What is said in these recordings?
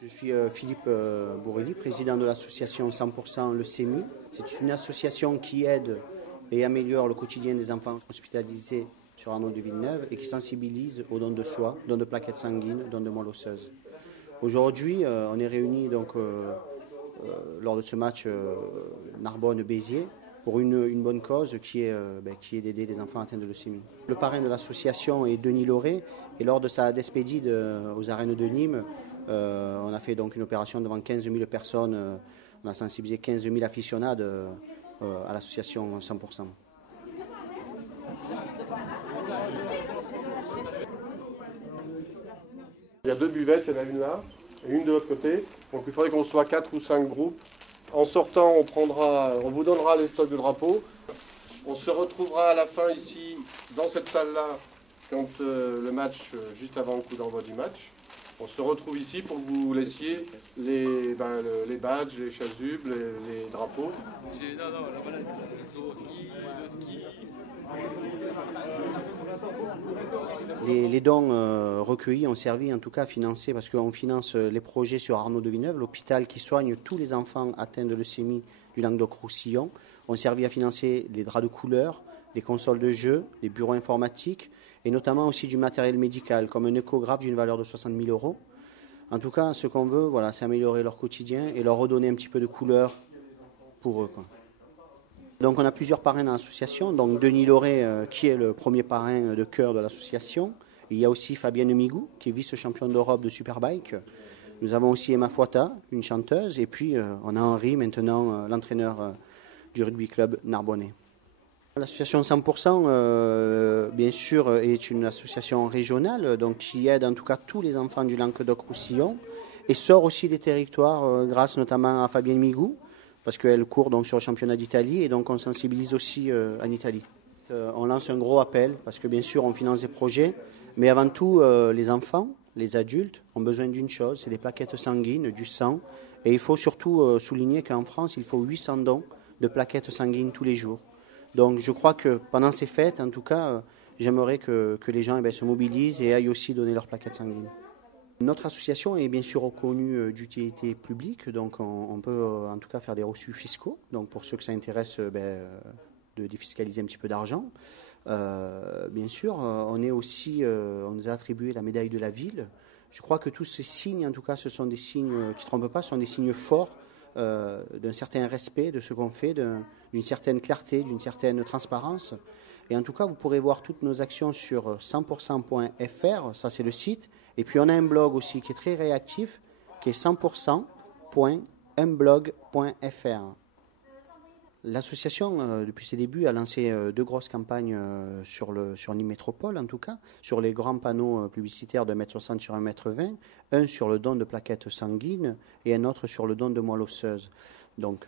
Je suis Philippe Bourrelli, président de l'association 100% Le CEMI. C'est une association qui aide et améliore le quotidien des enfants hospitalisés sur Arnaud de Villeneuve et qui sensibilise au don de soi, don de plaquettes sanguines, don de moelle osseuse. Aujourd'hui, on est réunis donc, lors de ce match Narbonne-Béziers pour une bonne cause qui est d'aider les enfants atteints de leucémie. Le parrain de l'association est Denis Lauré et lors de sa despédide aux arènes de Nîmes, on a fait donc une opération devant 15 000 personnes. On a sensibilisé 15 000 aficionades à l'association 100%. Il y a deux buvettes, il y en a une là et une de l'autre côté. Donc il faudrait qu'on soit 4 ou 5 groupes. En sortant, on vous donnera les stocks de drapeaux. On se retrouvera à la fin ici, dans cette salle-là, quand le match, juste avant le coup d'envoi du match. On se retrouve ici pour que vous laissiez les badges, les chasubles, les drapeaux. Non, la balade, c'est le ski. Les dons recueillis ont servi en tout cas à financer, parce qu'on finance les projets sur Arnaud de Villeneuve, l'hôpital qui soigne tous les enfants atteints de leucémie du Languedoc-Roussillon, ont servi à financer des draps de couleur, des consoles de jeux, des bureaux informatiques et notamment aussi du matériel médical comme un échographe d'une valeur de 60 000 €. En tout cas, ce qu'on veut, voilà, c'est améliorer leur quotidien et leur redonner un petit peu de couleur pour eux, quoi. Donc on a plusieurs parrains dans l'association. Donc Denis Lauré, qui est le premier parrain de cœur de l'association. Il y a aussi Fabienne Migou, qui est vice-championne d'Europe de Superbike. Nous avons aussi Emma Fouata, une chanteuse. Et puis on a Henri, maintenant l'entraîneur du rugby club narbonnais. L'association 100%, bien sûr, est une association régionale, donc qui aide en tout cas tous les enfants du Languedoc-Roussillon et sort aussi des territoires grâce notamment à Fabienne Migou, parce qu'elle court donc sur le championnat d'Italie et donc on sensibilise aussi en Italie. On lance un gros appel parce que bien sûr on finance des projets, mais avant tout les enfants, les adultes ont besoin d'une chose, c'est des plaquettes sanguines, du sang, et il faut surtout souligner qu'en France il faut 800 dons de plaquettes sanguines tous les jours. Donc je crois que pendant ces fêtes, en tout cas, j'aimerais que les gens se mobilisent et aillent aussi donner leurs plaquettes sanguines. Notre association est bien sûr reconnue d'utilité publique, donc on peut en tout cas faire des reçus fiscaux. Donc pour ceux que ça intéresse, de défiscaliser un petit peu d'argent. Bien sûr, on nous a attribué la médaille de la ville. Je crois que tous ces signes, en tout cas, ce sont des signes qui ne trompent pas, ce sont des signes forts d'un certain respect de ce qu'on fait, d'une certaine clarté, d'une certaine transparence. Et en tout cas, vous pourrez voir toutes nos actions sur 100%.fr, ça c'est le site. Et puis on a un blog aussi qui est très réactif, qui est 100%.unblog.fr. L'association, depuis ses débuts, a lancé 2 grosses campagnes sur Nîmes Métropole, en tout cas, sur les grands panneaux publicitaires de 1,60 m sur 1,20 m, un sur le don de plaquettes sanguines et un autre sur le don de moelle osseuse, donc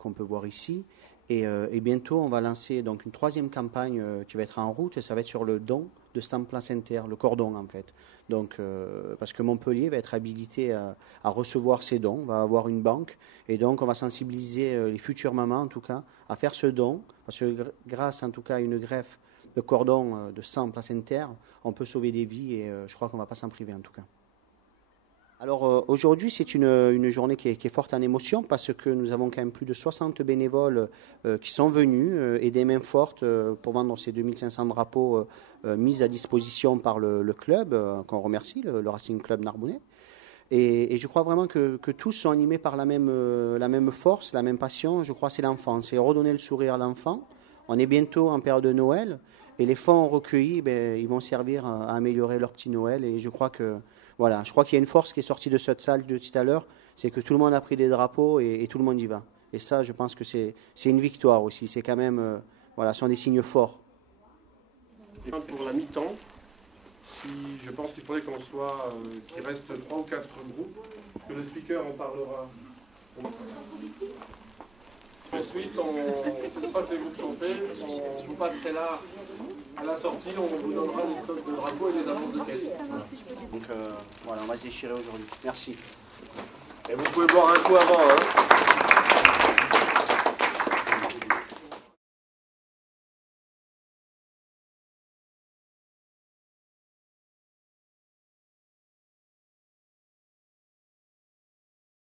qu'on peut voir ici. Et bientôt, on va lancer donc une 3e campagne qui va être en route, et ça va être sur le don de sang placentaire, le cordon en fait. Donc, parce que Montpellier va être habilité à recevoir ces dons, va avoir une banque, et donc on va sensibiliser les futures mamans en tout cas à faire ce don, parce que grâce en tout cas à une greffe de cordon de sang placentaire, on peut sauver des vies, et je crois qu'on ne va pas s'en priver en tout cas. Alors aujourd'hui, c'est une journée qui est forte en émotion parce que nous avons quand même plus de 60 bénévoles qui sont venus et des mains fortes pour vendre ces 2500 drapeaux mis à disposition par le club, qu'on remercie, le Racing Club Narbonnais. Et je crois vraiment que tous sont animés par la même force, la même passion. Je crois que c'est l'enfant, c'est redonner le sourire à l'enfant. On est bientôt en période de Noël et les fonds recueillis, ils vont servir à améliorer leur petit Noël. Et je crois qu'il y a une force qui est sortie de cette salle de tout à l'heure, c'est que tout le monde a pris des drapeaux et tout le monde y va. Et ça, je pense que c'est une victoire aussi. C'est quand même, ce sont des signes forts. Et pour la mi-temps, je pense qu'il faudrait qu'il reste 3 ou 4 groupes, que le speaker en parlera. Ensuite, une fois que les groupes sont faits, vous passerez là à la sortie, on vous donnera des stocks de drapeaux et des apports de caisse. Donc on va se déchirer aujourd'hui. Merci. Et vous pouvez boire un coup avant, hein.